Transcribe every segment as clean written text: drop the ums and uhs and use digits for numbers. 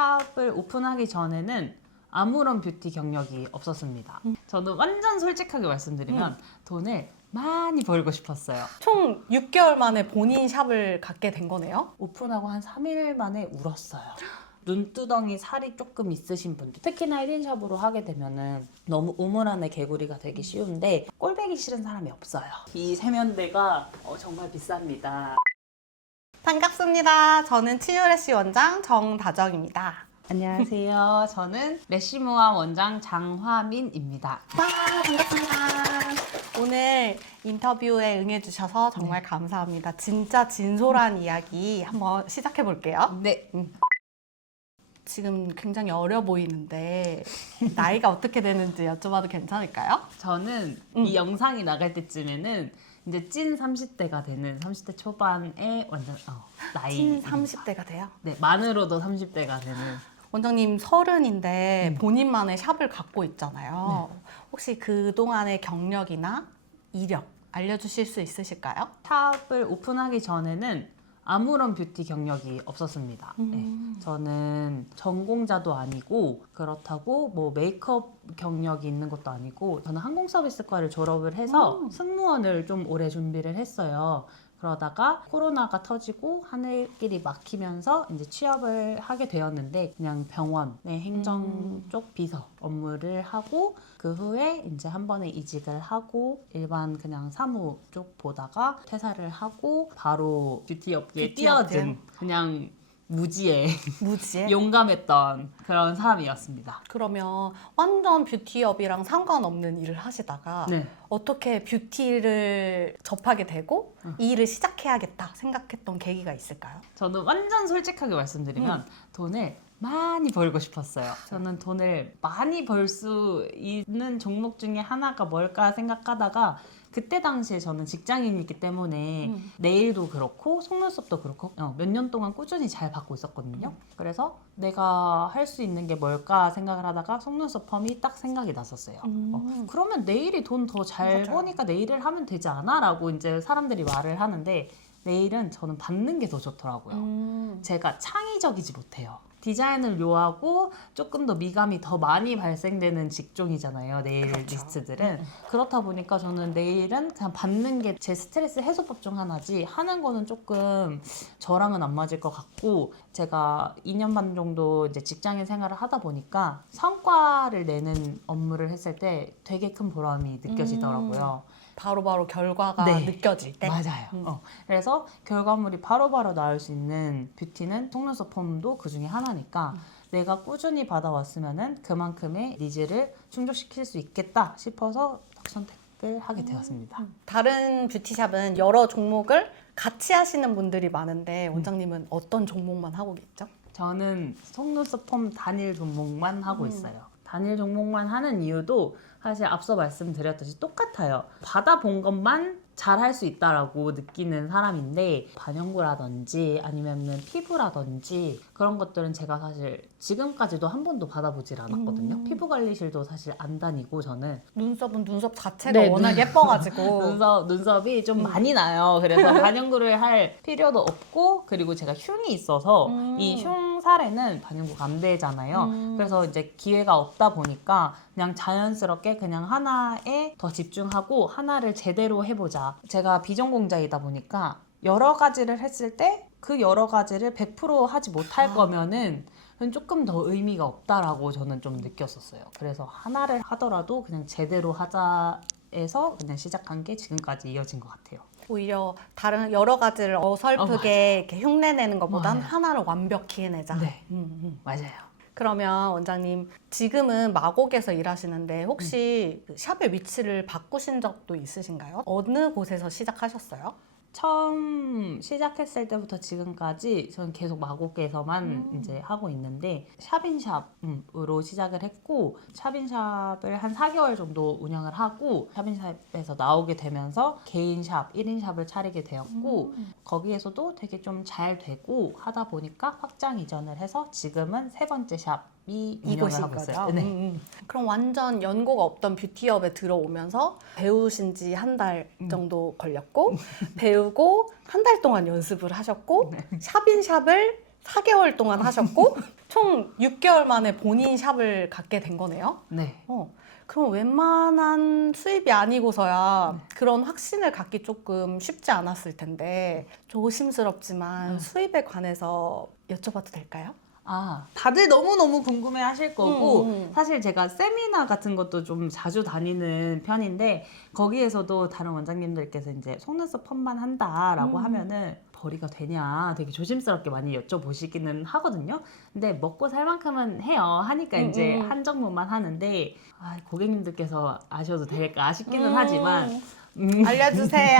샵을 오픈하기 전에는 아무런 뷰티 경력이 없었습니다. 저는 완전 솔직하게 말씀드리면 돈을 많이 벌고 싶었어요. 총 6개월 만에 본인 샵을 갖게 된 거네요? 오픈하고 한 3일 만에 울었어요. 눈두덩이 살이 조금 있으신 분들, 특히나 1인 샵으로 하게 되면은 너무 우물 안에 개구리가 되기 쉬운데 꼴배기 싫은 사람이 없어요. 이 세면대가 정말 비쌉니다. 반갑습니다. 저는 치유래쉬 원장 정다정입니다. 안녕하세요. 저는 레시모아 원장 장화민입니다. 반갑습니다. 오늘 인터뷰에 응해주셔서 정말 감사합니다. 진짜 진솔한 이야기 한번 시작해 볼게요. 네. 지금 굉장히 어려 보이는데 나이가 어떻게 되는지 여쭤봐도 괜찮을까요? 저는 이 영상이 나갈 때쯤에는 이제 찐 30대가 되는 30대 초반의 완전 나이. 찐 30대가 돼요? 네, 만으로도 30대가 되는. 원장님 30인데 본인만의 샵을 갖고 있잖아요. 혹시 그동안의 경력이나 이력 알려주실 수 있으실까요? 샵을 오픈하기 전에는 아무런 뷰티 경력이 없었습니다. 네. 저는 전공자도 아니고 그렇다고 뭐 메이크업 경력이 있는 것도 아니고 저는 항공서비스과를 졸업을 해서 승무원을 좀 오래 준비를 했어요. 그러다가 코로나가 터지고 하늘길이 막히면서 이제 취업을 하게 되었는데 그냥 병원의 행정 쪽 비서 업무를 하고 그 후에 이제 한 번에 이직을 하고 일반 그냥 사무 쪽 보다가 퇴사를 하고 바로 뷰티 업계에 뷰티 뛰어든 업계? 그냥 무지에 무지에? 용감했던 그런 사람이었습니다. 그러면 완전 뷰티업이랑 상관없는 일을 하시다가 네. 어떻게 뷰티를 접하게 되고 이 일을 시작해야겠다 생각했던 계기가 있을까요? 저는 완전 솔직하게 말씀드리면 돈을 많이 벌고 싶었어요. 저는 돈을 많이 벌 수 있는 종목 중에 하나가 뭘까 생각하다가 그때 당시에 저는 직장인이기 때문에 네일도 그렇고 속눈썹도 그렇고 몇 년 동안 꾸준히 잘 받고 있었거든요. 그래서 내가 할 수 있는 게 뭘까 생각을 하다가 속눈썹 펌이 딱 생각이 났었어요. 그러면 네일이 돈 더 잘 맞아요. 버니까 네일을 하면 되지 않아? 라고 이제 사람들이 말을 하는데 네일은 저는 받는 게 더 좋더라고요. 제가 창의적이지 못해요. 디자인을 요하고 조금 더 미감이 더 많이 발생되는 직종이잖아요. 네일리스트들은. 그렇다 보니까 저는 네일은 그냥 받는 게 제 스트레스 해소법 중 하나지 하는 거는 조금 저랑은 안 맞을 것 같고 제가 2년 반 정도 이제 직장인 생활을 하다 보니까 성과를 내는 업무를 했을 때 되게 큰 보람이 느껴지더라고요. 바로바로 결과가 네. 느껴질 때? 맞아요. 그래서 결과물이 바로바로 나올 수 있는 뷰티는 속눈썹 펌도 그 중에 하나니까 내가 꾸준히 받아왔으면은 그만큼의 니즈를 충족시킬 수 있겠다 싶어서 딱 선택을 하게 되었습니다. 다른 뷰티샵은 여러 종목을 같이 하시는 분들이 많은데 원장님은 어떤 종목만 하고 계시죠? 저는 속눈썹 펌 단일 종목만 하고 있어요. 단일 종목만 하는 이유도 사실 앞서 말씀드렸듯이 똑같아요. 받아본 것만 잘 할 수 있다라고 느끼는 사람인데 반영구라든지 아니면은 피부라든지 그런 것들은 제가 사실 지금까지도 한 번도 받아보질 않았거든요. 피부 관리실도 사실 안 다니고 저는 눈썹은 눈썹 자체가 네, 워낙 예뻐가지고 눈썹이 좀 많이 나요. 그래서 반영구를 할 필요도 없고 그리고 제가 흉이 있어서 이 흉살에는 반영구가 안 되잖아요. 그래서 이제 기회가 없다 보니까 그냥 자연스럽게 그냥 하나에 더 집중하고 하나를 제대로 해보자. 제가 비전공자이다 보니까 여러 가지를 했을 때 그 여러 가지를 100% 하지 못할 거면은 조금 더 의미가 없다라고 저는 좀 느꼈었어요. 그래서 하나를 하더라도 그냥 제대로 하자 해서 그냥 시작한 게 지금까지 이어진 것 같아요. 오히려 다른 여러 가지를 어설프게 이렇게 흉내내는 것보단 맞아요. 하나를 완벽히 해내자. 네. 맞아요. 그러면 원장님 지금은 마곡에서 일하시는데 혹시 그 샵의 위치를 바꾸신 적도 있으신가요? 어느 곳에서 시작하셨어요? 처음 시작했을 때부터 지금까지 저는 계속 마곡에서만 이제 하고 있는데 샵인샵으로 시작을 했고 샵인샵을 한 4개월 정도 운영을 하고 샵인샵에서 나오게 되면서 개인샵, 1인샵을 차리게 되었고 거기에서도 되게 좀 잘 되고 하다 보니까 확장 이전을 해서 지금은 세 번째 샵이 운영을 이곳인 하고 거죠? 있어요. 네. 그럼 완전 연고가 없던 뷰티업에 들어오면서 배우신 지 한 달 정도 걸렸고 배우고 한 달 동안 연습을 하셨고 샵인샵을 4개월 동안 하셨고 총 6개월 만에 본인 샵을 갖게 된 거네요. 네. 그럼 웬만한 수입이 아니고서야 그런 확신을 갖기 조금 쉽지 않았을 텐데 조심스럽지만 수입에 관해서 여쭤봐도 될까요? 다들 너무너무 궁금해 하실 거고, 음. 사실 제가 세미나 같은 것도 좀 자주 다니는 편인데, 거기에서도 다른 원장님들께서 이제 속눈썹 펌만 한다라고 하면은 벌이가 되냐 되게 조심스럽게 많이 여쭤보시기는 하거든요. 근데 먹고 살 만큼은 해요. 하니까 이제 한 정도만 하는데, 고객님들께서 아셔도 될까 싶기는 하지만, 알려주세요.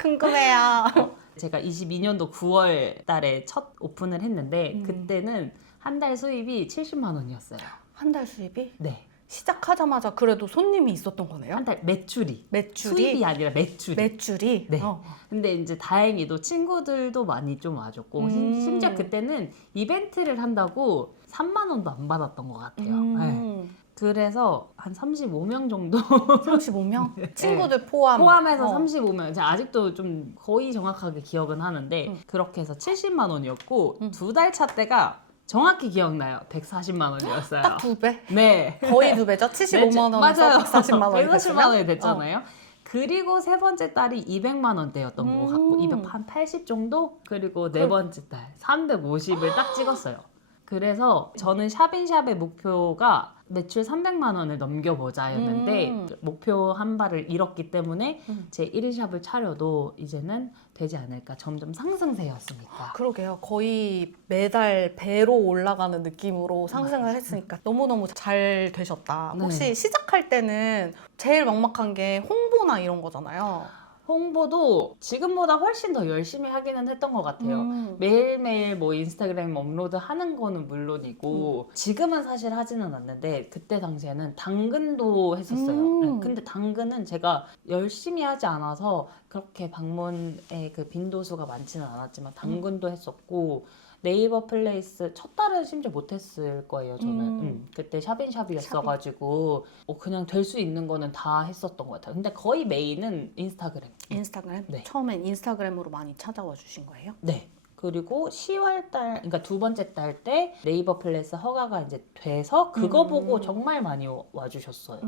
궁금해요. 제가 22년도 9월 달에 첫 오픈을 했는데 그때는 한 달 수입이 70만 원이었어요. 한 달 수입이? 네. 시작하자마자 그래도 손님이 있었던 거네요? 한 달 매출이. 매출이? 수입이 아니라 매출이. 매출이? 네. 근데 이제 다행히도 친구들도 많이 좀 와줬고 심지어 그때는 이벤트를 한다고 3만 원도 안 받았던 것 같아요. 네. 그래서 한 35명 정도 35명? 친구들 포함해서 35명. 제가 아직도 좀 거의 정확하게 기억은 하는데 그렇게 해서 70만 원이었고 2달 차 때가 정확히 기억나요. 140만 원이었어요. 딱 2배? 네. 거의 2배죠? 75만 원에서 맞아요. 140만 원이 140만 원이 됐잖아요. 그리고 세 번째 달이 200만 원대였던 것 같고 280 정도? 그리고 네 번째 달 350을 딱 찍었어요. 그래서 저는 샵인샵의 목표가 매출 300만 원을 넘겨보자였는데 목표 한 발을 잃었기 때문에 제 1인 샵을 차려도 이제는 되지 않을까. 점점 상승세였으니까. 그러게요. 거의 매달 배로 올라가는 느낌으로 상승을 했으니까 너무너무 잘 되셨다. 네. 혹시 시작할 때는 제일 막막한 게 홍보나 이런 거잖아요. 홍보도 지금보다 훨씬 더 열심히 하기는 했던 것 같아요. 매일매일 뭐 인스타그램 업로드 하는 거는 물론이고 지금은 사실 하지는 않는데 그때 당시에는 당근도 했었어요. 네, 근데 당근은 제가 열심히 하지 않아서 그렇게 방문의 그 빈도수가 많지는 않았지만 당근도 했었고 네이버 플레이스 첫 달은 심지어 못했을 거예요. 저는 그때 샵인샵이었어가지고 그냥 될 수 있는 거는 다 했었던 것 같아요. 근데 거의 메인은 인스타그램. 인스타그램? 네. 처음엔 인스타그램으로 많이 찾아와 주신 거예요? 네. 그리고 10월 달, 그러니까 두 번째 달 때 네이버 플레이스 허가가 이제 돼서 그거 보고 정말 많이 와주셨어요.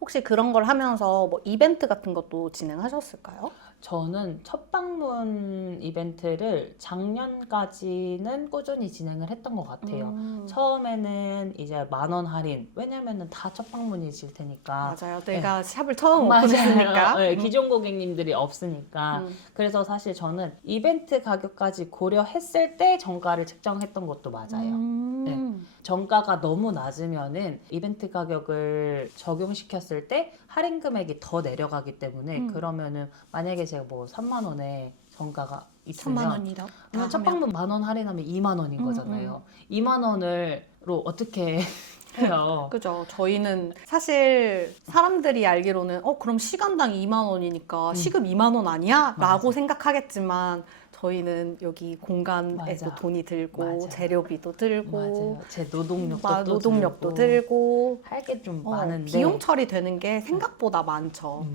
혹시 그런 걸 하면서 뭐 이벤트 같은 것도 진행하셨을까요? 저는 첫 방문 이벤트를 작년까지는 꾸준히 진행을 했던 것 같아요. 처음에는 이제 10,000원 할인. 왜냐면은 다 첫 방문이실 테니까. 맞아요. 내가 샵을 처음 맞아요. 오픈했으니까. 네, 기존 고객님들이 없으니까. 그래서 사실 저는 이벤트 가격까지 고려했을 때 정가를 책정했던 것도 맞아요. 네. 정가가 너무 낮으면은 이벤트 가격을 적용시켰을 때 할인 금액이 더 내려가기 때문에 그러면은 만약에 제가 뭐 3만 원에 정가가 있으면 3만 원이다. 그러면 첫 방문 10,000원 할인하면 2만 원인 거잖아요. 2만 원으로 어떻게 해요? 그죠. 저희는 사실 사람들이 알기로는 그럼 시간당 2만 원이니까 시급 2만 원 아니야? 라고 생각하겠지만 저희는 여기 공간에도 맞아. 돈이 들고 맞아. 재료비도 들고 맞아요. 제 노동력도 또 노동력도 들고 들고 할 게 좀 많은데 비용 처리되는 게 생각보다 많죠.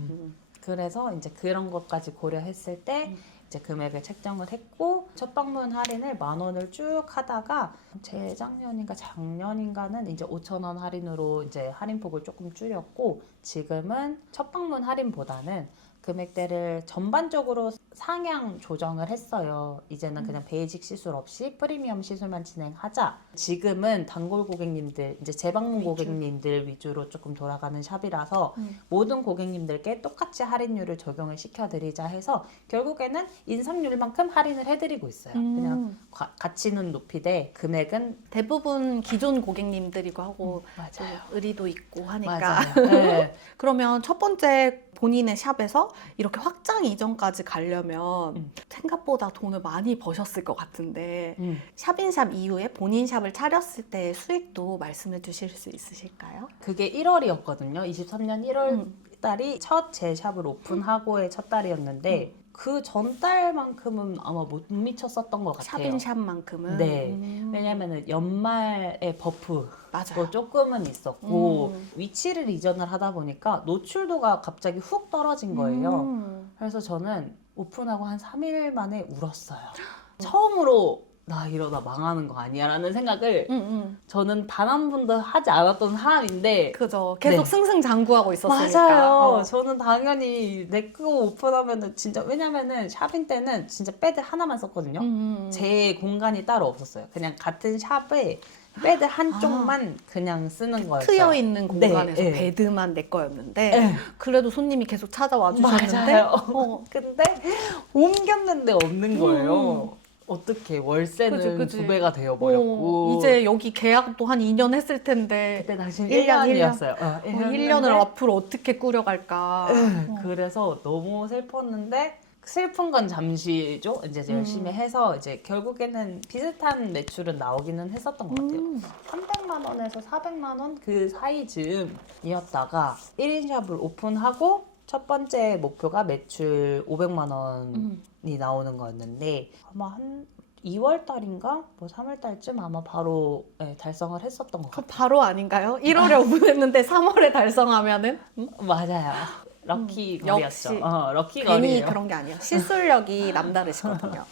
그래서 이제 그런 것까지 고려했을 때 이제 금액을 책정을 했고 첫 방문 할인을 10,000원을 쭉 하다가 재작년인가 작년인가는 이제 5,000원 할인으로 이제 할인폭을 조금 줄였고 지금은 첫 방문 할인보다는 금액대를 전반적으로 상향 조정을 했어요. 이제는 그냥 베이직 시술 없이 프리미엄 시술만 진행하자. 지금은 단골 고객님들, 이제 재방문 고객님들 위주로 조금 돌아가는 샵이라서 모든 고객님들께 똑같이 할인율을 적용을 시켜드리자 해서 결국에는 인상률만큼 할인을 해드리고 있어요. 그냥 가치는 높이되 금액은 대부분 기존 고객님들이고 하고 맞아요. 의리도 있고 하니까. 맞아요. 네. 그러면 첫 번째 본인의 샵에서 이렇게 확장 이전까지 가려면 생각보다 돈을 많이 버셨을 것 같은데 샵인샵 이후에 본인 샵을 차렸을 때 수익도 말씀해 주실 수 있으실까요? 그게 1월이었거든요. 23년 1월 달이 첫 제 샵을 오픈하고의 첫 달이었는데 그 전달만큼은 아마 못 미쳤었던 것 같아요. 샵인샵만큼은? 네. 왜냐면은 연말에 버프 맞아요. 또 조금은 있었고 위치를 이전을 하다 보니까 노출도가 갑자기 훅 떨어진 거예요. 그래서 저는 오픈하고 한 3일 만에 울었어요. 처음으로 나 이러다 망하는 거 아니야 라는 생각을 응. 저는 단 한 번도 하지 않았던 사람인데 그죠. 계속 네. 승승장구하고 있었으니까. 맞아요. 저는 당연히 내거 오픈하면은 진짜 왜냐면은 샵인 때는 진짜 패드 하나만 썼거든요. 제 공간이 따로 없었어요. 그냥 같은 샵에 패드 한쪽만 그냥 쓰는 거였어요. 트여 있는 공간에서 네. 베드만 내 거였는데 네. 그래도 손님이 계속 찾아와 주셨는데 맞아요. 근데 옮겼는데 없는 거예요. 어떻게 월세는 그치. 2배가 되어버렸고 이제 여기 계약도 한 2년 했을 텐데 그때 당시는 1년. 1년이었어요. 1년을 앞으로 어떻게 꾸려갈까. 그래서 너무 슬펐는데 슬픈 건 잠시죠. 이제 열심히 해서 이제 결국에는 비슷한 매출은 나오기는 했었던 것 같아요. 300만 원에서 400만 원 그 사이 즈음이었다가 1인 샵을 오픈하고 첫 번째 목표가 매출 500만 원이 나오는 거였는데 아마 한 2월 달인가 뭐 3월 달쯤 아마 바로 달성을 했었던 것 그럼 같아요. 바로 아닌가요? 1월에 오픈했는데 3월에 달성하면은 맞아요. 럭키 역시. 거리였죠. 럭키 괜히 거리예요. 그런 게 아니에요. 시술력이 남다르시거든요.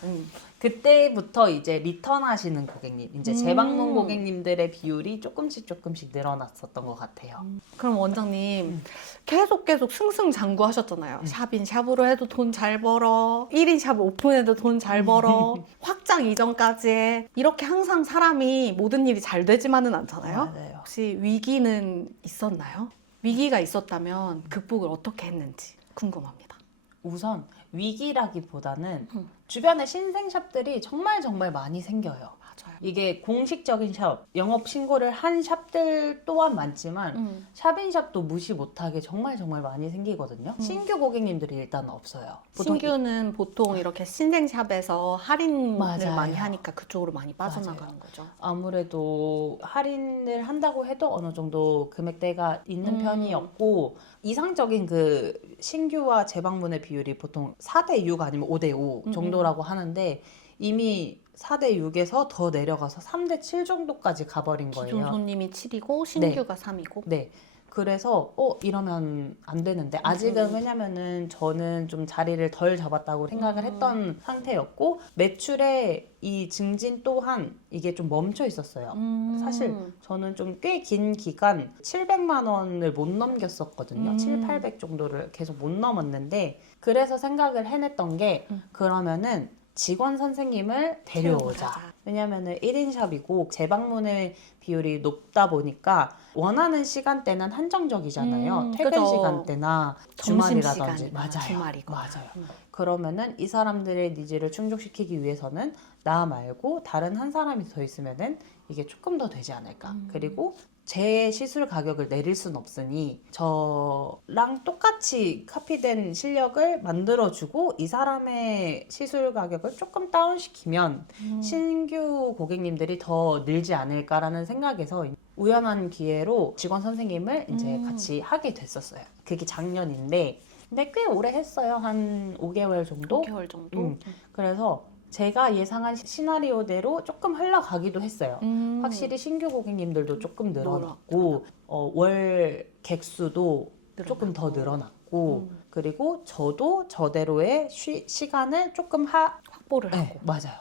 그때부터 이제 리턴하시는 고객님, 이제 재방문 고객님들의 비율이 조금씩 늘어났었던 것 같아요. 그럼 원장님 계속 승승장구 하셨잖아요. 샵인 샵으로 해도 돈 잘 벌어. 1인 샵 오픈해도 돈 잘 벌어. 확장 이전까지 해. 이렇게 항상 사람이 모든 일이 잘 되지만은 않잖아요. 맞아요. 혹시 위기는 있었나요? 위기가 있었다면 극복을 어떻게 했는지 궁금합니다. 우선 위기라기보다는 주변에 신생샵들이 정말 많이 생겨요. 맞아요. 이게 공식적인 샵, 영업 신고를 한 샵들 또한 많지만 샵인샵도 무시 못하게 정말 많이 생기거든요. 신규 고객님들이 일단 없어요. 신규는 보통 이렇게 신생샵에서 할인을 맞아요. 많이 하니까 그쪽으로 많이 빠져나가는 거죠. 아무래도 할인을 한다고 해도 어느 정도 금액대가 있는 편이었고 이상적인 그 신규와 재방문의 비율이 보통 4대6 아니면 5대5 정도라고 하는데 이미 4대6에서 더 내려가서 3대7 정도까지 가버린 거예요. 기존 손님이 7이고 신규가 3이고. 네. 그래서 이러면 안 되는데 아직은 왜냐면은 저는 좀 자리를 덜 잡았다고 생각을 했던 상태였고 매출의 이 증진 또한 이게 좀 멈춰 있었어요. 사실 저는 좀 꽤 긴 기간 700만 원을 못 넘겼었거든요. 700, 800 정도를 계속 못 넘었는데 그래서 생각을 해냈던 게 그러면은 직원 선생님을 데려오자. 왜냐면은 1인 샵이고 재방문의 비율이 높다 보니까 원하는 시간대는 한정적이잖아요. 퇴근 그죠. 시간대나 주말이라든지. 점심시간이나 맞아요. 주말이고. 맞아요. 그러면은 이 사람들의 니즈를 충족시키기 위해서는 나 말고 다른 한 사람이 더 있으면은 이게 조금 더 되지 않을까. 그리고 제 시술 가격을 내릴 순 없으니 저랑 똑같이 카피된 실력을 만들어주고 이 사람의 시술 가격을 조금 다운시키면 신규 고객님들이 더 늘지 않을까라는 생각에서 우연한 기회로 직원 선생님을 이제 같이 하게 됐었어요. 그게 작년인데 근데 꽤 오래 했어요. 한 5개월 정도? 5개월 정도? 그래서 제가 예상한 시나리오대로 조금 흘러가기도 했어요. 확실히 신규 고객님들도 조금 늘어났고 월 객수도 조금 더 늘어났고 그리고 저도 저대로의 시간을 조금 확보를 하고. 네, 맞아요.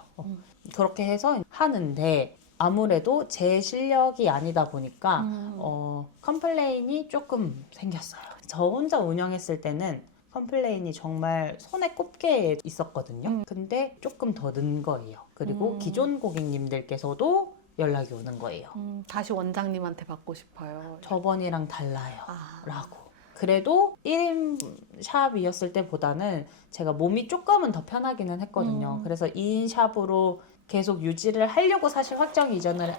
그렇게 해서 하는데 아무래도 제 실력이 아니다 보니까 컴플레인이 조금 생겼어요. 저 혼자 운영했을 때는 컴플레인이 정말 손에 꼽게 있었거든요. 근데 조금 더 는 거예요. 그리고 기존 고객님들께서도 연락이 오는 거예요. 다시 원장님한테 받고 싶어요. 저번이랑 달라요. 라고. 그래도 1인 샵이었을 때보다는 제가 몸이 조금은 더 편하기는 했거든요. 그래서 2인 샵으로 계속 유지를 하려고 사실 확정 이전을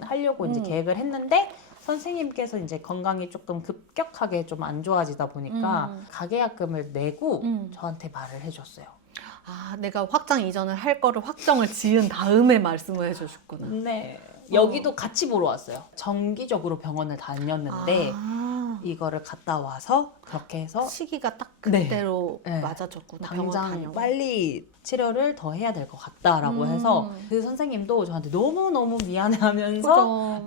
하려고 이제 계획을 했는데 선생님께서 이제 건강이 조금 급격하게 좀 안 좋아지다 보니까 가계약금을 내고 저한테 말을 해줬어요. 내가 확장 이전을 할 거를 확정을 지은 다음에 말씀을 해주셨구나. 네. 여기도 같이 보러 왔어요. 정기적으로 병원을 다녔는데 이거를 갔다 와서 그렇게 해서 시기가 딱 그때로 네. 맞아졌구나. 병원 당장 다녀. 빨리 치료를 더 해야 될 것 같다라고 해서 그 선생님도 저한테 너무너무 미안해하면서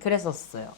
그랬었어요.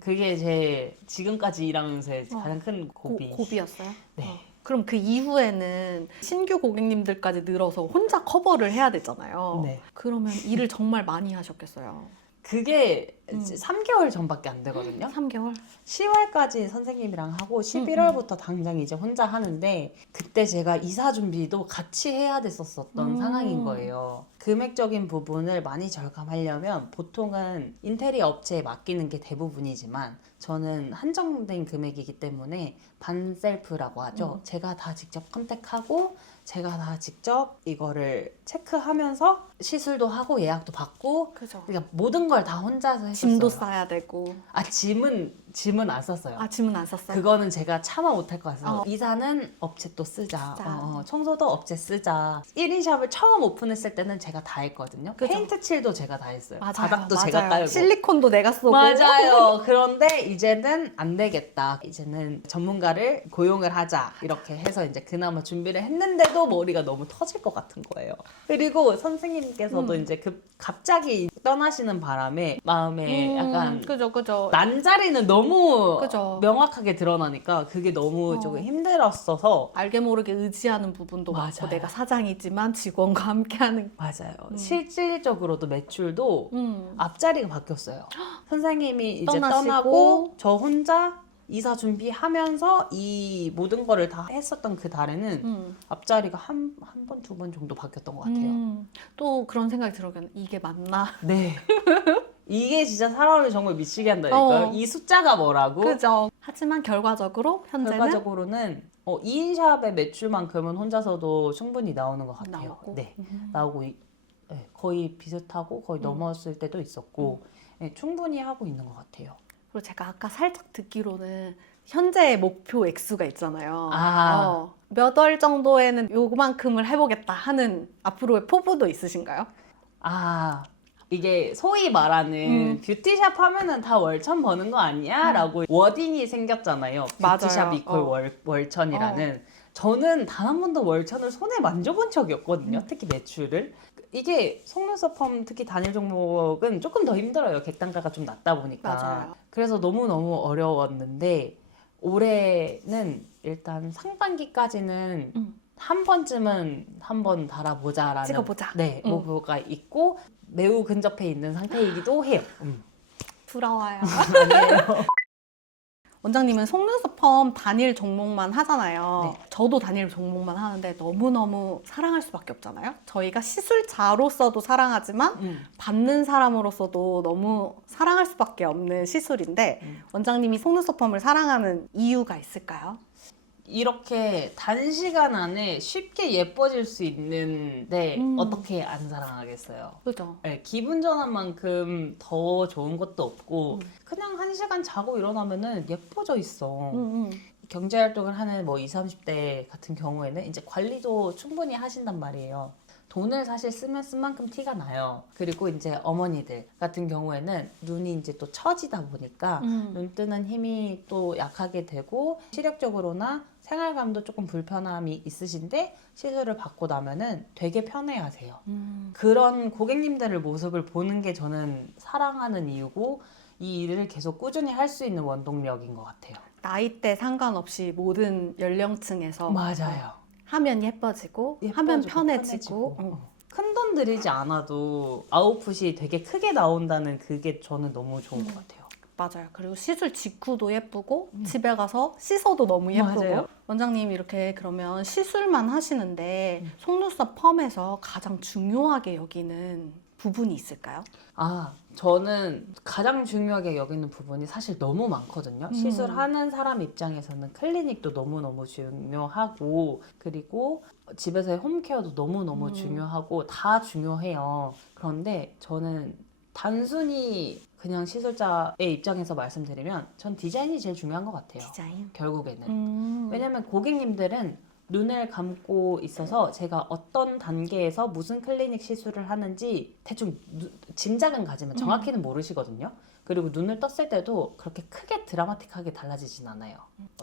그게 제 지금까지 일하면서의 가장 큰 고비. 고비였어요? 네. 그럼 그 이후에는 신규 고객님들까지 늘어서 혼자 커버를 해야 되잖아요. 네. 그러면 일을 정말 많이 하셨겠어요. 그게 이제 3개월 전밖에 안 되거든요. 3개월? 10월까지 선생님이랑 하고 11월부터 당장 이제 혼자 하는데 그때 제가 이사 준비도 같이 해야 됐었던 상황인 거예요. 금액적인 부분을 많이 절감하려면 보통은 인테리어 업체에 맡기는 게 대부분이지만 저는 한정된 금액이기 때문에 반셀프라고 하죠. 제가 다 직접 컨택하고 제가 다 직접 이거를 체크하면서 시술도 하고 예약도 받고 그죠. 그러니까 모든 걸 다 혼자서 했었어요. 짐도 싸야 되고. 아 짐은 안 썼어요. 아, 짐은 안 썼어요? 그거는 제가 차마 못할 것 같아서 어. 이사는 업체 또 쓰자. 쓰자. 청소도 업체 쓰자. 1인 샵을 처음 오픈했을 때는 제가 다 했거든요. 그죠. 페인트 칠도 제가 다 했어요. 맞아요. 바닥도 맞아요. 제가 깔고. 실리콘도 내가 쓰고. 맞아요. 그런데 이제는 안 되겠다. 이제는 전문가를 고용을 하자. 이렇게 해서 이제 그나마 준비를 했는데도 머리가 너무 터질 것 같은 거예요. 그리고 선생님께서도 이제 갑자기 떠나시는 바람에 마음에 약간 그죠. 난자리는 너무 그죠. 명확하게 드러나니까 그게 너무 조금 힘들었어서 알게 모르게 의지하는 부분도 많고 맞아요. 내가 사장이지만 직원과 함께하는. 맞아요. 실질적으로도 매출도 앞자리가 바뀌었어요. 선생님이 이제 떠나시고. 떠나고 저 혼자 이사 준비하면서 이 모든 거를 다 했었던 그 달에는 앞자리가 한 번, 두 번 정도 바뀌었던 것 같아요. 또 그런 생각이 들어요. 이게 맞나? 네. 이게 진짜 사람을 정말 미치게 한다니까요. 이 숫자가 뭐라고? 그죠. 하지만 결과적으로 현재는 결과적으로는 2인 샵의 매출만큼은 혼자서도 충분히 나오는 것 같아요. 나오고. 네, 나오고 네, 거의 비슷하고 거의 넘었을 때도 있었고 네, 충분히 하고 있는 것 같아요. 그리고 제가 아까 살짝 듣기로는 현재의 목표 액수가 있잖아요. 몇 월 정도에는 요만큼을 해보겠다 하는 앞으로의 포부도 있으신가요? 이게 소위 말하는 뷰티샵 하면은 다 월천 버는 거 아니야? 라고 워딩이 생겼잖아요. 뷰티샵 맞아요. 이퀄 월천이라는. 저는 단 한 번도 월천을 손에 만져본 적이 없거든요. 특히 매출을. 이게 속눈썹 펌 특히 단일 종목은 조금 더 힘들어요. 객단가가 좀 낮다 보니까. 맞아요. 그래서 너무너무 어려웠는데 올해는 일단 상반기까지는 한 번쯤은 한번 달아보자라는 찍어보자. 네, 목표가 있고 매우 근접해 있는 상태이기도 해요. 부러워요. 아니에요. 원장님은 속눈썹 펌 단일 종목만 하잖아요. 네. 저도 단일 종목만 하는데 너무너무 사랑할 수밖에 없잖아요. 저희가 시술자로서도 사랑하지만 받는 사람으로서도 너무 사랑할 수밖에 없는 시술인데 원장님이 속눈썹 펌을 사랑하는 이유가 있을까요? 이렇게 단시간 안에 쉽게 예뻐질 수 있는데 어떻게 안 사랑하겠어요? 그죠? 네, 기분 전환만큼 더 좋은 것도 없고 그냥 1시간 자고 일어나면은 예뻐져 있어. 경제활동을 하는 뭐 20, 30대 같은 경우에는 이제 관리도 충분히 하신단 말이에요. 돈을 사실 쓰면 쓴 만큼 티가 나요. 그리고 이제 어머니들 같은 경우에는 눈이 이제 또 처지다 보니까 눈 뜨는 힘이 또 약하게 되고 시력적으로나 생활감도 조금 불편함이 있으신데 시술을 받고 나면은 되게 편해하세요. 그런 고객님들의 모습을 보는 게 저는 사랑하는 이유고 이 일을 계속 꾸준히 할 수 있는 원동력인 것 같아요. 나이대 상관없이 모든 연령층에서 맞아요. 하면 예뻐지고 하면 편해지고. 큰 돈 들이지 않아도 아웃풋이 되게 크게 나온다는 그게 저는 너무 좋은 것 같아요. 맞아요. 그리고 시술 직후도 예쁘고 집에 가서 씻어도 너무 예쁘고. 맞아요. 원장님 이렇게 그러면 시술만 하시는데 속눈썹 펌에서 가장 중요하게 여기는 부분이 있을까요? 저는 가장 중요하게 여기는 부분이 사실 너무 많거든요. 시술하는 사람 입장에서는 클리닉도 너무너무 중요하고 그리고 집에서의 홈케어도 너무너무 중요하고 다 중요해요. 그런데 저는 단순히 그냥 시술자의 입장에서 말씀드리면 전 디자인이 제일 중요한 것 같아요. 디자인? 결국에는. 왜냐면 고객님들은 눈을 감고 있어서 제가 어떤 단계에서 무슨 클리닉 시술을 하는지 대충 짐작은 가지만 정확히는 모르시거든요. 그리고 눈을 떴을 때도 그렇게 크게 드라마틱하게 달라지진 않아요.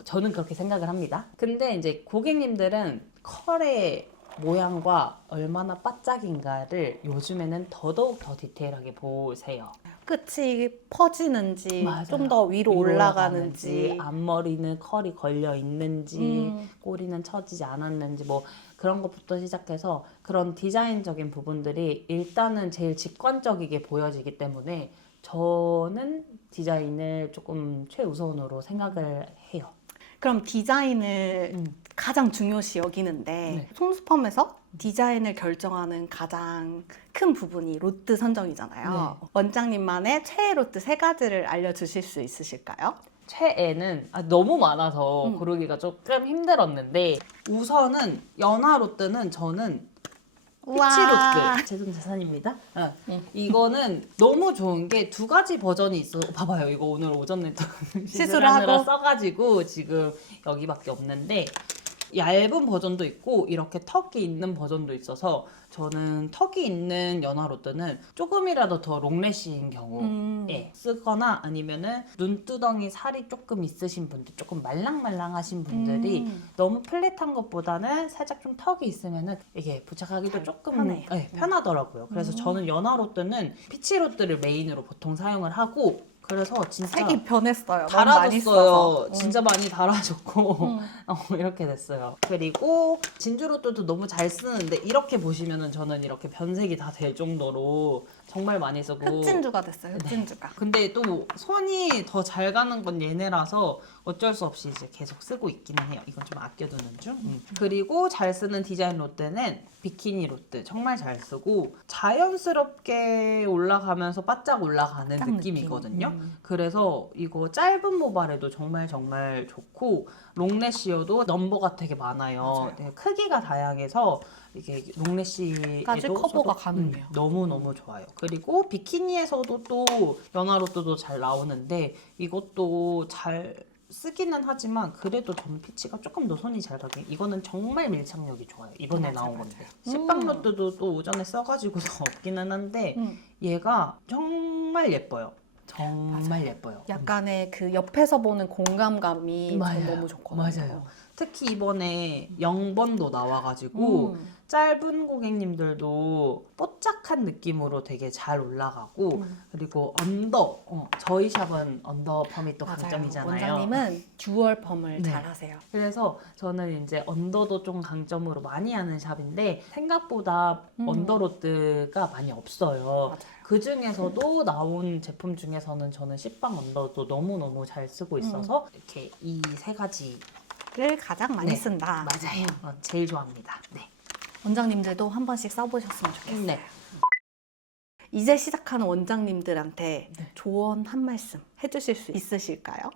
저는 그렇게 생각을 합니다. 근데 이제 고객님들은 컬에 모양과 얼마나 바짝인가를 요즘에는 더더욱 더 디테일하게 보세요. 끝이 퍼지는지 맞아요. 좀 더 위로 올라가는지 앞머리는 컬이 걸려 있는지 꼬리는 처지지 않았는지 뭐 그런 것부터 시작해서 그런 디자인적인 부분들이 일단은 제일 직관적이게 보여지기 때문에 저는 디자인을 조금 최우선으로 생각을 해요. 그럼 디자인을 가장 중요시 여기는데 네. 솜스펌에서 디자인을 결정하는 가장 큰 부분이 로트 선정이잖아요. 네. 원장님만의 최애 로트 3가지를 알려주실 수 있으실까요? 최애는 너무 많아서 고르기가 조금 힘들었는데 우선은 연화 로트는 저는 피치 로트 제동 자산입니다. 이거는 너무 좋은 게 2가지 버전이 있어. 봐봐요, 이거 오늘 오전에 또 시술하느라 하고. 써가지고 지금 여기밖에 없는데 얇은 버전도 있고 이렇게 턱이 있는 버전도 있어서 저는 턱이 있는 연화 로트는 조금이라도 더 롱래쉬인 경우에 쓰거나 아니면은 눈두덩이 살이 조금 있으신 분들, 조금 말랑말랑하신 분들이 너무 플랫한 것보다는 살짝 좀 턱이 있으면은 이게 부착하기도 조금 편해요. 편하더라고요. 그래서 저는 연화 로트는 피치 로트를 메인으로 보통 사용을 하고 그래서 진짜 색이 변했어요. 너무 많이 써서. 달아줬어요. 진짜 많이 달아줬고 이렇게 됐어요. 그리고 진주로또도 너무 잘 쓰는데 이렇게 보시면은 저는 이렇게 변색이 다 될 정도로 정말 많이 쓰고 흑진주가 됐어요. 흑진주가. 근데 또 손이 더 잘 가는 건 얘네라서 어쩔 수 없이 이제 계속 쓰고 있기는 해요. 이건 좀 아껴두는 중. 그리고 잘 쓰는 디자인 롯데는 비키니 롯데 정말 잘 쓰고 자연스럽게 올라가면서 바짝 올라가는 바짝 느낌이거든요. 그래서 이거 짧은 모발에도 정말 좋고 롱래쉬여도 넘버가 되게 많아요. 되게 크기가 다양해서 이게 롱래쉬에도 까지 커버가 가능해요. 너무 좋아요. 그리고 비키니에서도 또 연화로또도 잘 나오는데 이것도 잘 쓰기는 하지만 그래도 저는 피치가 조금 더 손이 잘 가게. 이거는 정말 밀착력이 좋아요. 이번에 나온 건데. 식빵로트도 또 오전에 써가지고서 없기는 한데 얘가 정말 예뻐요. 정말 예뻐요. 약간의 그 옆에서 보는 공감감이 맞아요. 전 너무 좋거든요. 맞아요. 특히 이번에 0번도 나와가지고 짧은 고객님들도 뽀짝한 느낌으로 되게 잘 올라가고 그리고 저희 샵은 언더 펌이 또 맞아요. 강점이잖아요. 원장님은 듀얼 펌을 네. 잘 하세요. 그래서 저는 이제 언더도 좀 강점으로 많이 하는 샵인데 생각보다 언더로드가 많이 없어요. 맞아요. 그 중에서도 나온 제품 중에서는 저는 C빵 언더도 너무너무 잘 쓰고 있어서 이렇게 이 3가지 를 가장 많이 네. 쓴다. 맞아요. 제일 좋아합니다. 네. 원장님들도 한 번씩 써보셨으면 좋겠어요. 네. 이제 시작하는 원장님들한테 네. 조언 한 말씀 해주실 수 있으실까요?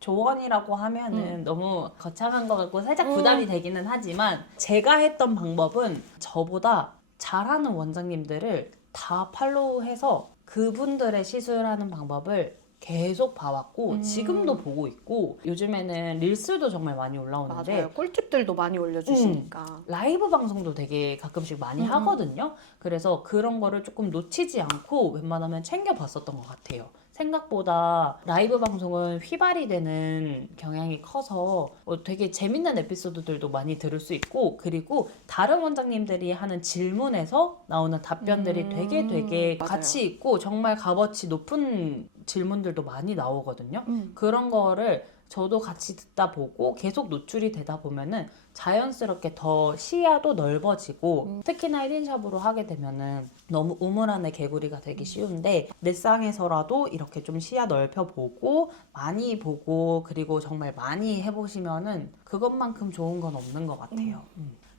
조언이라고 하면은 너무 거창한 것 같고 살짝 부담이 되기는 하지만 제가 했던 방법은 저보다 잘하는 원장님들을 다 팔로우해서 그분들의 시술하는 방법을 계속 봐왔고 지금도 보고 있고 요즘에는 릴스도 정말 많이 올라오는데 맞아요. 꿀팁들도 많이 올려주시니까. 라이브 방송도 되게 가끔씩 많이 하거든요. 그래서 그런 거를 조금 놓치지 않고 웬만하면 챙겨봤었던 것 같아요. 생각보다 라이브 방송은 휘발이 되는 경향이 커서 되게 재밌는 에피소드들도 많이 들을 수 있고 그리고 다른 원장님들이 하는 질문에서 나오는 답변들이 되게 맞아요. 가치 있고 정말 값어치 높은 질문들도 많이 나오거든요. 그런 거를 저도 같이 듣다 보고 계속 노출이 되다 보면은 자연스럽게 더 시야도 넓어지고 특히나 1인샵으로 하게 되면은 너무 우물 안에 개구리가 되기 쉬운데 넷상에서라도 이렇게 좀 시야 넓혀보고 많이 보고 그리고 정말 많이 해보시면은 그것만큼 좋은 건 없는 것 같아요.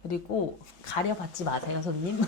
그리고 가려받지 마세요, 손님.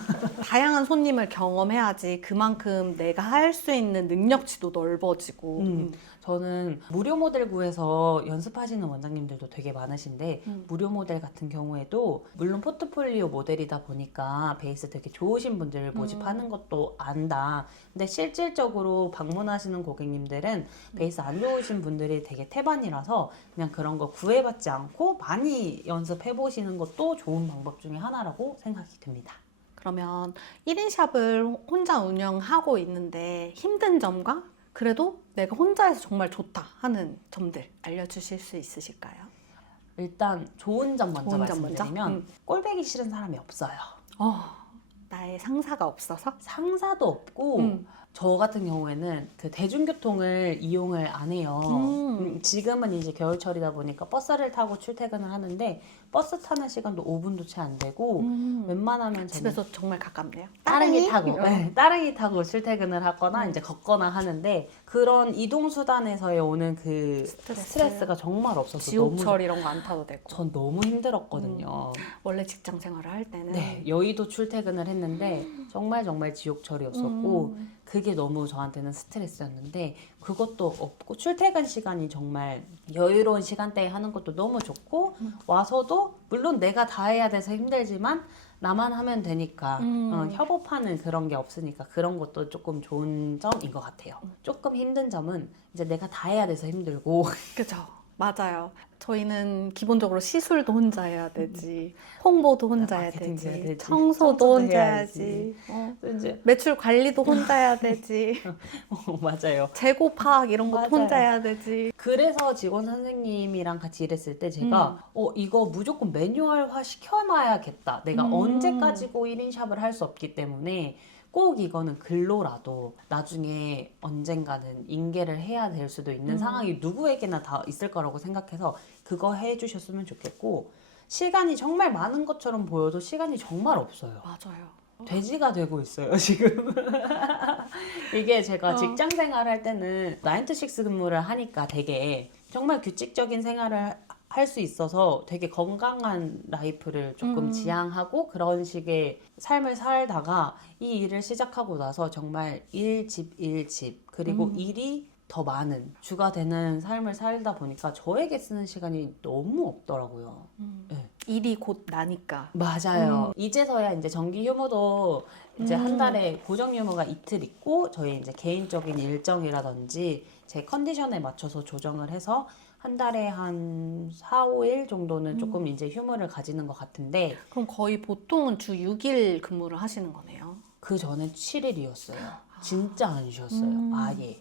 다양한 손님을 경험해야지 그만큼 내가 할 수 있는 능력치도 넓어지고. 저는 무료 모델 구해서 연습하시는 원장님들도 되게 많으신데 무료 모델 같은 경우에도 물론 포트폴리오 모델이다 보니까 베이스 되게 좋으신 분들을 모집하는 것도 안다. 근데 실질적으로 방문하시는 고객님들은 베이스 안 좋으신 분들이 되게 태반이라서 그냥 그런 거 구애받지 않고 많이 연습해 보시는 것도 좋은 방법 중에 하나라고 생각이 듭니다. 그러면 1인 샵을 혼자 운영하고 있는데 힘든 점과 그래도 내가 혼자 해서 정말 좋다 하는 점들 알려주실 수 있으실까요? 일단 좋은 점 먼저 좋은 점 말씀드리면 먼저? 꼴배기 싫은 사람이 없어요. 나의 상사가 없어서? 상사도 없고 저 같은 경우에는 그 대중교통을 이용을 안 해요. 지금은 이제 겨울철이다 보니까 버스를 타고 출퇴근을 하는데 버스 타는 시간도 5분도 채 안 되고 웬만하면 저는 집에서 정말 가깝네요. 따릉이 타고 어. 네, 따릉이 타고 출퇴근을 하거나 이제 걷거나 하는데 그런 이동 수단에서의 오는 그 스트레스가 정말 없어서 지옥철 이런 거 안 타도 되고. 전 너무 힘들었거든요. 원래 직장 생활을 할 때는 네, 여의도 출퇴근을 했는데 정말 지옥철이었었고 그게 너무 저한테는 스트레스였는데 그것도 없고 출퇴근 시간이 정말 여유로운 시간대에 하는 것도 너무 좋고 와서도 물론 내가 다 해야 돼서 힘들지만 나만 하면 되니까 협업하는 그런 게 없으니까 그런 것도 조금 좋은 점인 것 같아요. 조금 힘든 점은 이제 내가 다 해야 돼서 힘들고 그죠. 맞아요. 저희는 기본적으로 시술도 혼자 해야 되지, 홍보도 혼자 해야 마케팅도 해야 되지, 되지, 청소도 혼자 해야지. 해야지, 이제 매출 관리도 혼자 해야 되지, 맞아요. 재고 파악 이런 것도 맞아요. 혼자 해야 되지. 그래서 직원 선생님이랑 같이 일했을 때 제가 이거 무조건 매뉴얼화 시켜놔야겠다. 내가 언제까지고 1인 샵을 할 수 없기 때문에 꼭 이거는 글로라도 나중에 언젠가는 인계를 해야 될 수도 있는 상황이 누구에게나 다 있을 거라고 생각해서 그거 해주셨으면 좋겠고 시간이 정말 많은 것처럼 보여도 시간이 정말 없어요. 맞아요. 돼지가 되고 있어요 지금. 이게 제가 직장 생활할 때는 9to6 근무를 하니까 되게 정말 규칙적인 생활을 할 수 있어서 되게 건강한 라이프를 조금 지향하고 그런 식의 삶을 살다가 이 일을 시작하고 나서 정말 일집 그리고 일이 더 많은 주가 되는 삶을 살다 보니까 저에게 쓰는 시간이 너무 없더라고요. 네. 일이 곧 나니까. 맞아요. 이제서야 이제 정기 휴무도 이제 한 달에 고정 휴무가 이틀 있고 저희 이제 개인적인 일정이라든지 제 컨디션에 맞춰서 조정을 해서 한 달에 한 4, 5일 정도는 조금 이제 휴무를 가지는 것 같은데 그럼 거의 보통은 주 6일 근무를 하시는 거네요. 그 전에 7일이었어요. 진짜 안 쉬었어요. 아예.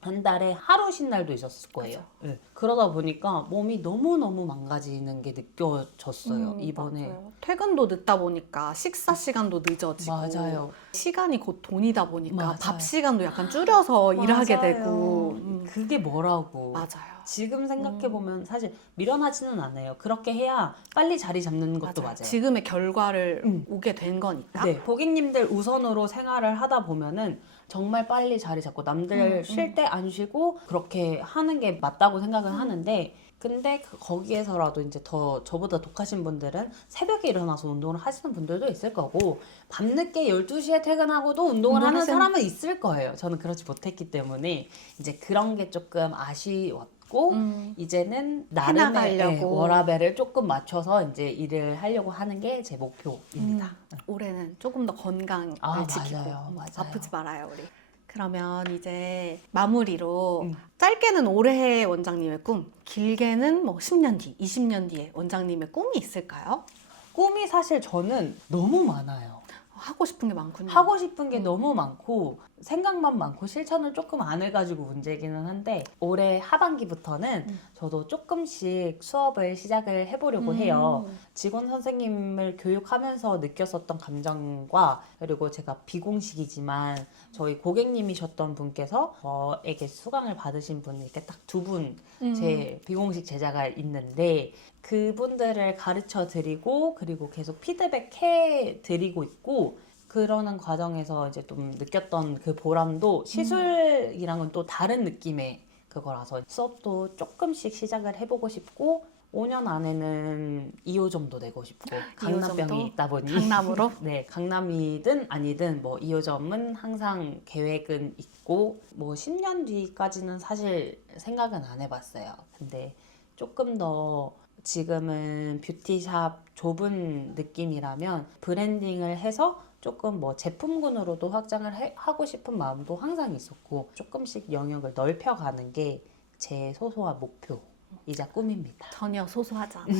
한 달에 하루 쉰 날도 있었을 거예요. 네. 그러다 보니까 몸이 너무너무 망가지는 게 느껴졌어요. 이번에. 맞아요. 퇴근도 늦다 보니까 식사 시간도 늦어지고 맞아요. 시간이 곧 돈이다 보니까 맞아요. 밥 시간도 약간 줄여서 일하게 맞아요. 되고 그게 뭐라고. 맞아요. 지금 생각해보면 사실 미련하지는 않아요. 그렇게 해야 빨리 자리 잡는 것도 맞아요. 지금의 결과를 오게 된 거니까. 네, 고객님들 우선으로 생활을 하다 보면은 정말 빨리 자리 잡고 남들 쉴 때 안 쉬고 그렇게 하는 게 맞다고 생각을 하는데 근데 거기에서라도 이제 더 저보다 독하신 분들은 새벽에 일어나서 운동을 하시는 분들도 있을 거고 밤늦게 12시에 퇴근하고도 운동을 하는 사람은 있을 거예요. 저는 그렇지 못했기 때문에 이제 그런 게 조금 아쉬웠고 이제는 나름의 해나가려고. 워라밸을 조금 맞춰서 이제 일을 하려고 하는 게 제 목표입니다. 올해는 조금 더 건강을 지키고 맞아요. 아프지 말아요 우리. 그러면 이제 마무리로 짧게는 올해의 원장님의 꿈, 길게는 뭐 10년 뒤, 20년 뒤에 원장님의 꿈이 있을까요? 꿈이 사실 저는 너무 많아요. 하고 싶은 게 많군요. 하고 싶은 게 너무 많고 생각만 많고 실천을 조금 안 해가지고 문제기는 한데 올해 하반기부터는 저도 조금씩 수업을 시작을 해보려고 해요. 직원 선생님을 교육하면서 느꼈었던 감정과 그리고 제가 비공식이지만 저희 고객님이셨던 분께서 저에게 수강을 받으신 분이 이렇게 딱 두 분 제 비공식 제자가 있는데 그분들을 가르쳐 드리고 그리고 계속 피드백 해 드리고 있고 그러는 과정에서 이제 좀 느꼈던 그 보람도 시술이랑은 또 다른 느낌의 그거라서 수업도 조금씩 시작을 해보고 싶고 5년 안에는 2호점도 내고 싶고 강남병이 있다 보니 강남으로? 네, 강남이든 아니든 뭐 2호점은 항상 계획은 있고 뭐 10년 뒤까지는 사실 생각은 안 해봤어요. 근데 조금 더 지금은 뷰티샵 좁은 느낌이라면 브랜딩을 해서 조금 뭐 제품군으로도 확장을 하고 싶은 마음도 항상 있었고 조금씩 영역을 넓혀가는 게 제 소소한 목표이자 꿈입니다. 전혀 소소하지 않아요.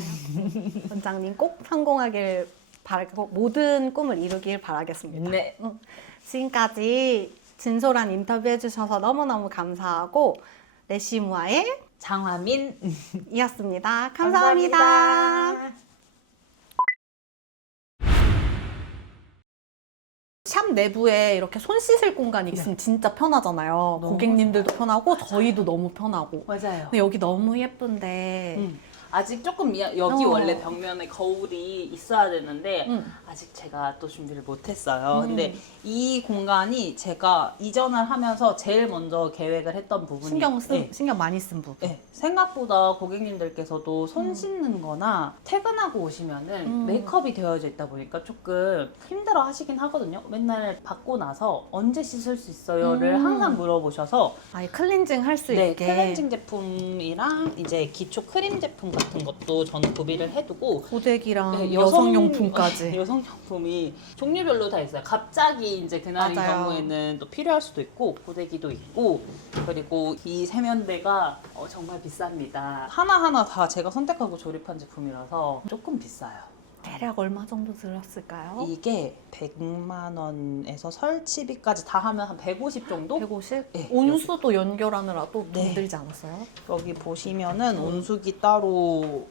원장님 꼭 성공하길 바라고 모든 꿈을 이루길 바라겠습니다. 네. 지금까지 진솔한 인터뷰 해주셔서 너무너무 감사하고 레시무아의 장화민이었습니다. 감사합니다. 샵 내부에 이렇게 손 씻을 공간이 있으면 진짜 편하잖아요. 너무 고객님들도 편하고 저희도 너무 편하고. 맞아요. 근데 여기 너무 예쁜데 아직 조금 여기 어. 원래 벽면에 거울이 있어야 되는데 아직 제가 또 준비를 못했어요. 근데 이 공간이 제가 이전을 하면서 제일 먼저 계획을 했던 부분이 신경 많이 쓴 부분. 네, 생각보다 고객님들께서도 손 씻는 거나 퇴근하고 오시면은 메이크업이 되어져 있다 보니까 조금 힘들어 하시긴 하거든요. 맨날 받고 나서 언제 씻을 수 있어요를 항상 물어보셔서 아예 클렌징 할 수 네, 있게. 클렌징 제품이랑 이제 기초 크림 제품 같은 것도 저는 구비를 해두고 고데기랑 네, 여성용품까지. 여성용품이 종류별로 다 있어요. 갑자기 이제 그날인 맞아요. 경우에는 또 필요할 수도 있고 고데기도 있고 그리고 이 세면대가 정말 비쌉니다. 하나하나 다 제가 선택하고 조립한 제품이라서 조금 비싸요. 대략 얼마 정도 들었을까요? 이게 100만 원에서 설치비까지 다 하면 한 150 정도? 150? 네, 온수도 연결하느라 또 네. 힘들지 않았어요? 여기 보시면은 온수기 따로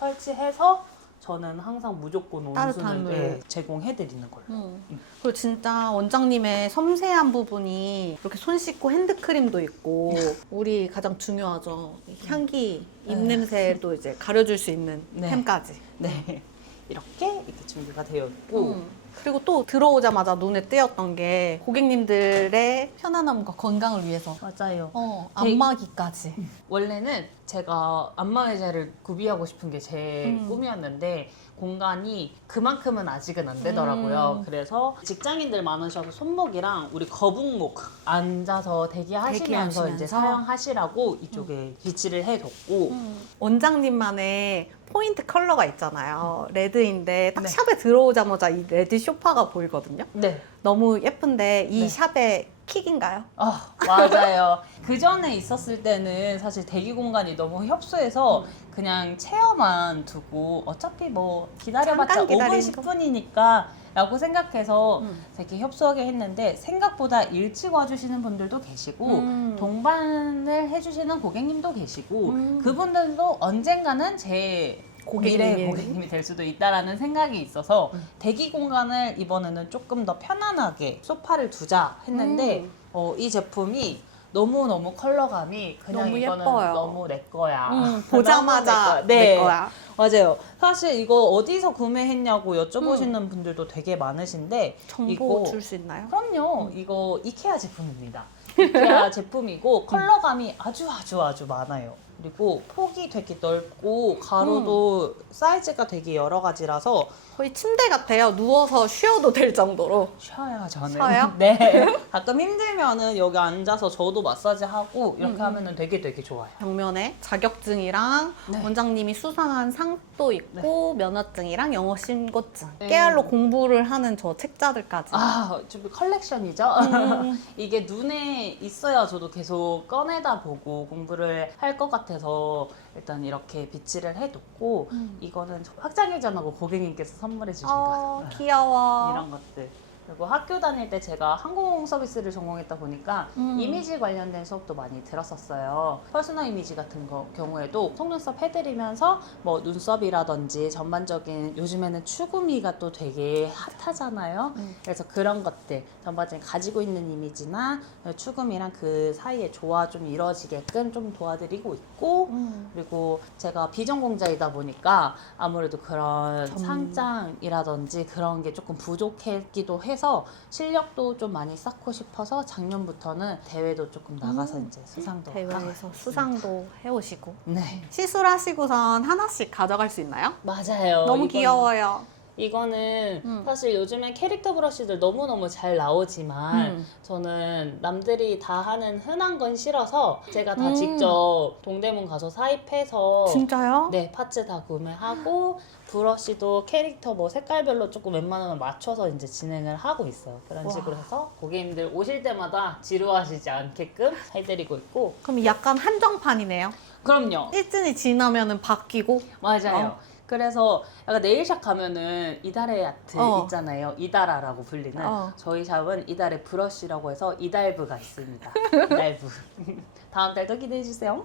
설치해서 저는 항상 무조건 따뜻한 온수는 물. 제공해드리는 걸로. 그리고 진짜 원장님의 섬세한 부분이 이렇게 손 씻고 핸드크림도 있고 우리 가장 중요하죠. 향기, 입냄새도 이제 가려줄 수 있는 네. 템까지. 네. 이렇게 준비가 되어 있고 그리고 또 들어오자마자 눈에 띄었던 게 고객님들의 편안함과 건강을 위해서 맞아요. 안마기까지. 원래는 제가 안마 의자를 구비하고 싶은 게 제 꿈이었는데 공간이 그만큼은 아직은 안 되더라고요. 그래서 직장인들 많으셔서 손목이랑 우리 거북목 앉아서 대기하시면서 이제 사용하시라고 이쪽에 비치를 해뒀고 원장님만의 포인트 컬러가 있잖아요. 레드인데 딱 네. 샵에 들어오자마자 이 레드 쇼파가 보이거든요. 네. 너무 예쁜데 이 네. 샵의 킥인가요? 맞아요. 그 전에 있었을 때는 사실 대기 공간이 너무 협소해서 그냥 체어만 두고 어차피 뭐 기다려봤자 잠깐 5분, 기다리는 거. 10분이니까 라고 생각해서 되게 협소하게 했는데 생각보다 일찍 와주시는 분들도 계시고 동반을 해주시는 고객님도 계시고 그분들도 언젠가는 제 미래의 고객님이 될 수도 있다라는 생각이 있어서 대기 공간을 이번에는 조금 더 편안하게 소파를 두자 했는데 이 제품이 너무너무 컬러감이 그냥 너무 이거는 예뻐요. 너무 내 거야. 보자마자 너무 내 거야. 맞아요. 사실 이거 어디서 구매했냐고 여쭤보시는 분들도 되게 많으신데 정보 이거 줄 수 있나요? 그럼요. 이거 이케아 제품입니다. 이케아 제품이고 컬러감이 아주 많아요. 그리고 폭이 되게 넓고 가로도 사이즈가 되게 여러 가지라서 거의 침대 같아요. 누워서 쉬어도 될 정도로. 쉬어요 저는. 쉬어요? 네. 가끔 힘들면은 여기 앉아서 저도 마사지 하고 이렇게 하면은 되게 좋아요. 벽면에 자격증이랑 네. 원장님이 수상한 상도 있고 면허증이랑 영어 신고증. 네. 깨알로 공부를 하는 저 책자들까지. 좀 컬렉션이죠. 이게 눈에 있어야 저도 계속 꺼내다 보고 공부를 할 것 같아서 일단 이렇게 비치를 해뒀고 이거는 확장 예전하고 고객님께서 선물해 주신 거 귀여워. 이런 것들. 그리고 학교 다닐 때 제가 항공 서비스를 전공했다 보니까 이미지 관련된 수업도 많이 들었었어요. 퍼스널 이미지 같은 경우에도 속눈썹 해드리면서 뭐 눈썹이라든지 전반적인 요즘에는 추구미가 또 되게 핫하잖아요. 그래서 그런 것들 전반적인 가지고 있는 이미지나 추구미랑 그 사이에 조화 좀 이루어지게끔 좀 도와드리고 있고 그리고 제가 비전공자이다 보니까 아무래도 그런 상장이라든지 그런 게 조금 부족했기도 해서 실력도 좀 많이 쌓고 싶어서 작년부터는 대회도 조금 나가서 이제 수상도 하고 대회에서 있습니다. 수상도 해오시고. 네, 시술하시고선 하나씩 가져갈 수 있나요? 맞아요. 너무 이거는- 귀여워요. 이거는 사실 요즘에 캐릭터 브러쉬들 너무너무 잘 나오지만 음. 저는 남들이 다 하는 흔한 건 싫어서 제가 다 직접 동대문 가서 사입해서 진짜요? 네, 파츠 다 구매하고 브러쉬도 캐릭터 뭐 색깔별로 조금 웬만하면 맞춰서 이제 진행을 하고 있어요. 그런 와. 식으로 해서 고객님들 오실 때마다 지루하시지 않게끔 해드리고 있고 그럼 약간 한정판이네요. 그럼요. 시즌이 지나면은 바뀌고. 맞아요. 그래서 약간 네일샵 가면은 이달의 아트 있잖아요. 이달아라고 불리는 저희 샵은 이달의 브러쉬라고 해서 이달브가 있습니다. 이달브. 다음 달도 기대해 주세요.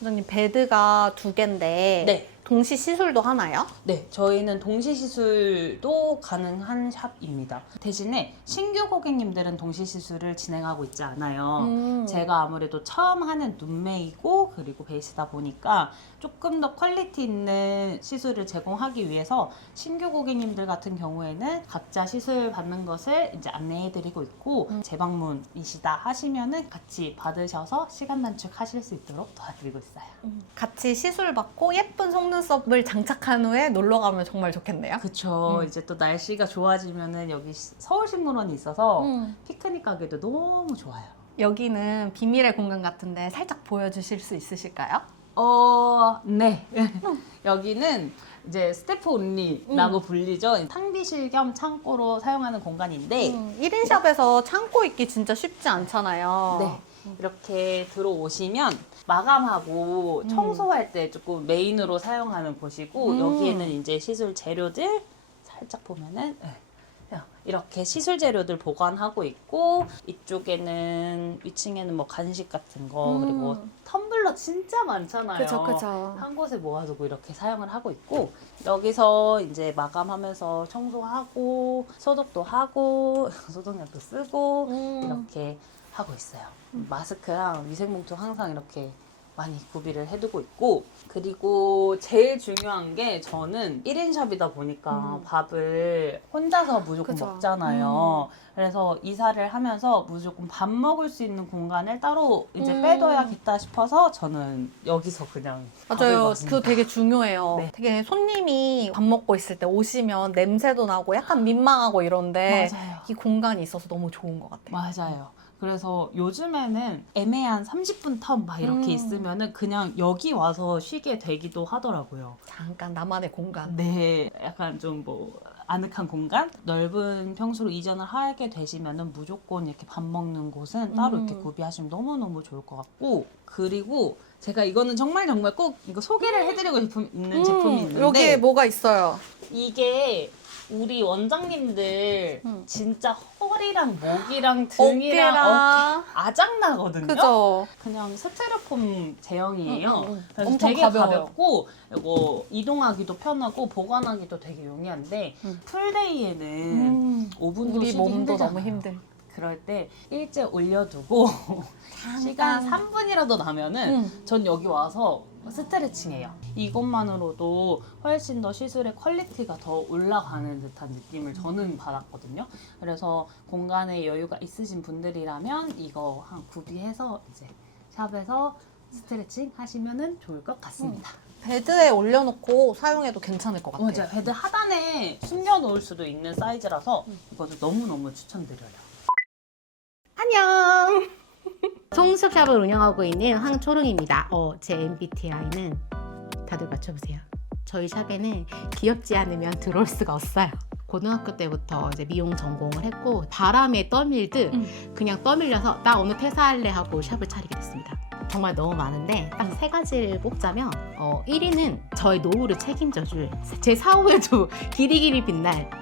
원장님 베드가 2개인데 네. 동시 시술도 하나요? 네, 저희는 동시 시술도 가능한 샵입니다. 대신에 신규 고객님들은 동시 시술을 진행하고 있지 않아요. 제가 아무래도 처음 하는 눈매이고 그리고 베이스다 보니까 조금 더 퀄리티 있는 시술을 제공하기 위해서 신규 고객님들 같은 경우에는 각자 시술 받는 것을 이제 안내해드리고 있고 재방문이시다 하시면은 같이 받으셔서 시간 단축하실 수 있도록 도와드리고 있어요. 같이 시술 받고 예쁜 속눈썹을 장착한 후에 놀러 가면 정말 좋겠네요. 그쵸. 이제 또 날씨가 좋아지면은 여기 서울식물원이 있어서 피크닉 가기도 너무 좋아요. 여기는 비밀의 공간 같은데 살짝 보여주실 수 있으실까요? 네. 여기는 이제 스태프 온리라고 불리죠. 탕비실 겸 창고로 사용하는 공간인데 1인 샵에서 창고 있기 진짜 쉽지 않잖아요. 네. 이렇게 들어오시면 마감하고 청소할 때 조금 메인으로 사용하는 곳이고 여기에는 이제 시술 재료들 살짝 보면은 이렇게 시술 재료들 보관하고 있고 이쪽에는 위층에는 뭐 간식 같은 거 그리고 텀블러 진짜 많잖아요. 그쵸. 한 곳에 모아두고 이렇게 사용을 하고 있고 여기서 이제 마감하면서 청소하고 소독도 하고 소독약도 쓰고 이렇게 하고 있어요. 마스크랑 위생봉투 항상 이렇게 많이 구비를 해두고 있고 그리고 제일 중요한 게 저는 1인 샵이다 보니까 밥을 혼자서 무조건 그쵸. 먹잖아요. 그래서 이사를 하면서 무조건 밥 먹을 수 있는 공간을 따로 이제 빼둬야겠다 싶어서 저는 여기서 그냥 밥을 맞아요. 먹습니다. 그거 되게 중요해요. 네. 되게 손님이 밥 먹고 있을 때 오시면 냄새도 나고 약간 민망하고 이런데 맞아요. 이 공간이 있어서 너무 좋은 것 같아요. 맞아요. 그래서 요즘에는 애매한 30분 텀 막 이렇게 있으면은 그냥 여기 와서 쉬게 되기도 하더라고요. 잠깐 나만의 공간. 네, 약간 좀 뭐 아늑한 공간? 넓은 평수로 이전을 하게 되시면은 무조건 이렇게 밥 먹는 곳은 따로 이렇게 구비하시면 너무너무 좋을 것 같고 그리고 제가 이거는 정말 꼭 이거 소개를 해드리고 있는 제품이 있는데 여기에 뭐가 있어요? 이게 우리 원장님들 진짜 허리랑 목이랑 등이랑 어깨랑 아작나거든요. 그죠? 그냥 스테로폼 제형이에요. 그래서 엄청 되게 가벼워요. 가볍고 이거 이동하기도 편하고 보관하기도 되게 용이한데 풀데이에는 5분도 우리 쉬기 몸도 힘들잖아요. 너무 힘들. 그럴 때 일제 올려두고 시간 3분이라도 나면은 전 여기 와서 스트레칭해요. 이것만으로도 훨씬 더 시술의 퀄리티가 더 올라가는 듯한 느낌을 저는 받았거든요. 그래서 공간에 여유가 있으신 분들이라면 이거 한 구비해서 이제 샵에서 스트레칭 하시면은 좋을 것 같습니다. 베드에 올려놓고 사용해도 괜찮을 것 같아요. 맞아요. 베드 하단에 숨겨놓을 수도 있는 사이즈라서 이것도 너무너무 추천드려요. 안녕! 속눈썹샵을 운영하고 있는 황초롱입니다. 제 MBTI는 다들 맞춰보세요. 저희 샵에는 귀엽지 않으면 들어올 수가 없어요. 고등학교 때부터 이제 미용 전공을 했고 바람에 떠밀듯 그냥 떠밀려서 나 오늘 퇴사할래 하고 샵을 차리게 됐습니다. 정말 너무 많은데 딱 3가지를 뽑자면 1위는 저의 노후를 책임져줄 제 사후에도 길이길이 빛날